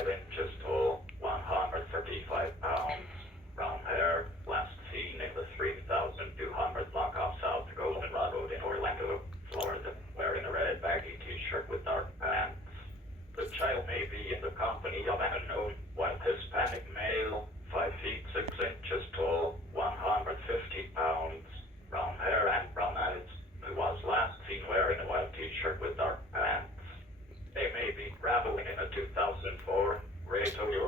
5 inches tall, 135 pounds, brown hair, last seen in the 3200 block of South Goldenrod Road in Orlando, Florida, wearing a red baggy t-shirt with dark pants. The child may be in the company of an unknown white Hispanic male, 5 feet 6 inches tall, 150 pounds, brown hair and brown eyes, who was last seen wearing a white t-shirt with dark pants. They may be traveling in a 2004 gray Toyota